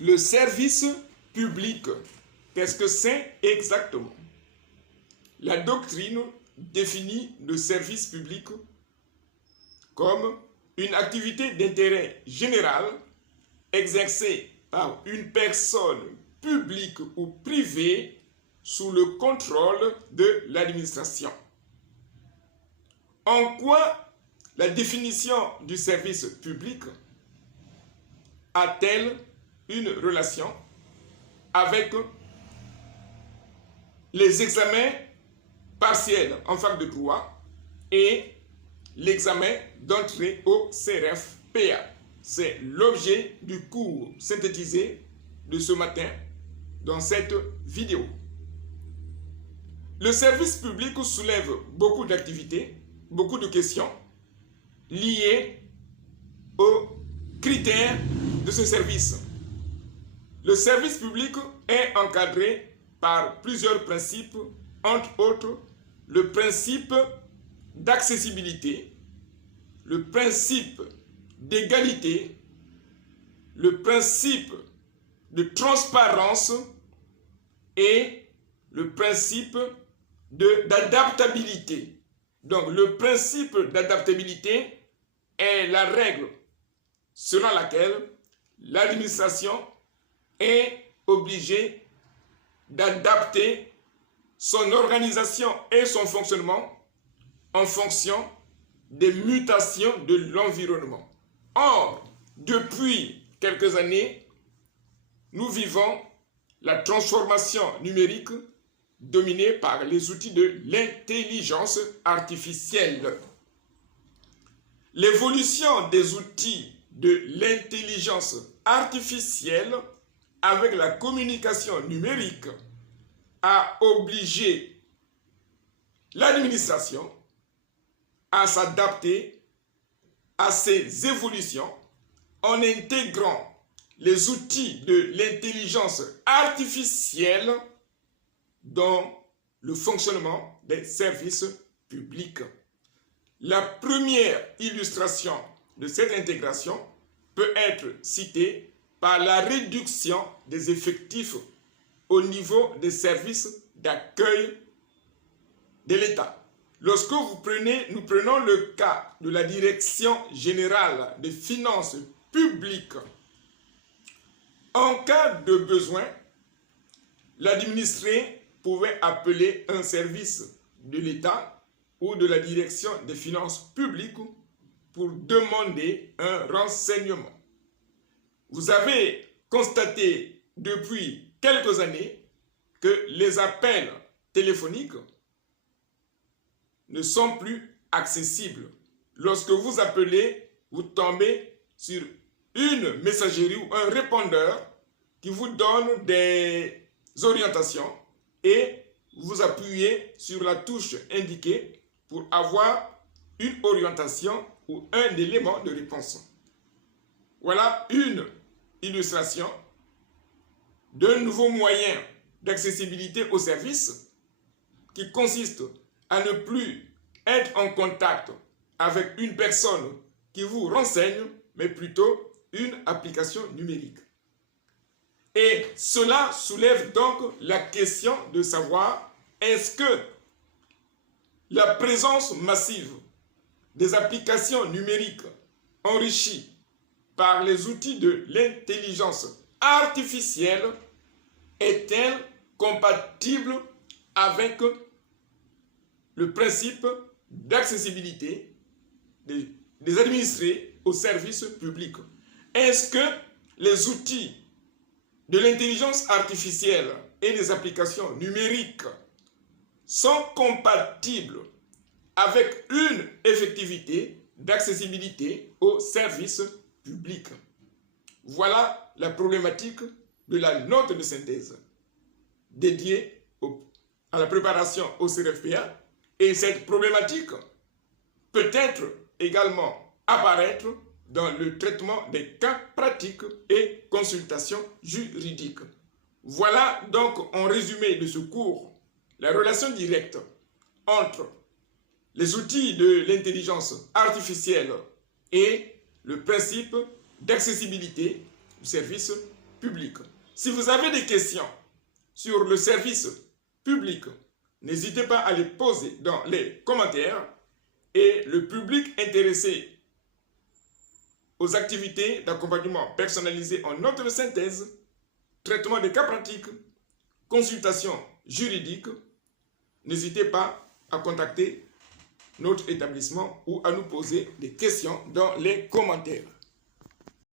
Le service public, qu'est-ce que c'est exactement? La doctrine définit le service public comme une activité d'intérêt général exercée par une personne publique ou privée sous le contrôle de l'administration. En quoi la définition du service public a-t-elle une relation avec les examens partiels en fac de droit et l'examen d'entrée au CRFPA? C'est l'objet du cours synthétisé de ce matin dans cette vidéo. Le service public soulève beaucoup d'activités, beaucoup de questions liées aux critères de ce service. Le service public est encadré par plusieurs principes, entre autres le principe d'accessibilité, le principe d'égalité, le principe de transparence et le principe d'adaptabilité. Donc le principe d'adaptabilité est la règle selon laquelle l'administration est obligée d'adapter son organisation et son fonctionnement en fonction des mutations de l'environnement. Or, depuis quelques années, nous vivons la transformation numérique dominée par les outils de l'intelligence artificielle. L'évolution des outils de l'intelligence artificielle avec la communication numérique a obligé l'administration à s'adapter à ces évolutions en intégrant les outils de l'intelligence artificielle dans le fonctionnement des services publics. La première illustration de cette intégration peut être citée par la réduction des effectifs au niveau des services d'accueil de l'État. Lorsque nous prenons le cas de la Direction générale des finances publiques, en cas de besoin, l'administré pouvait appeler un service de l'État ou de la Direction des finances publiques pour demander un renseignement. Vous avez constaté depuis quelques années que les appels téléphoniques ne sont plus accessibles. Lorsque vous appelez, vous tombez sur une messagerie ou un répondeur qui vous donne des orientations et vous appuyez sur la touche indiquée pour avoir une orientation ou un élément de réponse. Voilà une illustration d'un nouveau moyen d'accessibilité au service qui consiste à ne plus être en contact avec une personne qui vous renseigne, mais plutôt une application numérique. Et cela soulève donc la question de savoir est-ce que la présence massive des applications numériques enrichies par les outils de l'intelligence artificielle est-elle compatible avec le principe d'accessibilité des administrés aux services publics? Est-ce que les outils de l'intelligence artificielle et des applications numériques sont compatibles avec une effectivité d'accessibilité aux services publics? Voilà la problématique de la note de synthèse dédiée à la préparation au CRFPA. Et cette problématique peut être également apparaître dans le traitement des cas pratiques et consultations juridiques. Voilà donc en résumé de ce cours la relation directe entre les outils de l'intelligence artificielle et le principe d'accessibilité du service public. Si vous avez des questions sur le service public, n'hésitez pas à les poser dans les commentaires et le public intéressé aux activités d'accompagnement personnalisé en notes de synthèse, traitement des cas pratiques, consultation juridique, n'hésitez pas à contacter notre établissement ou à nous poser des questions dans les commentaires.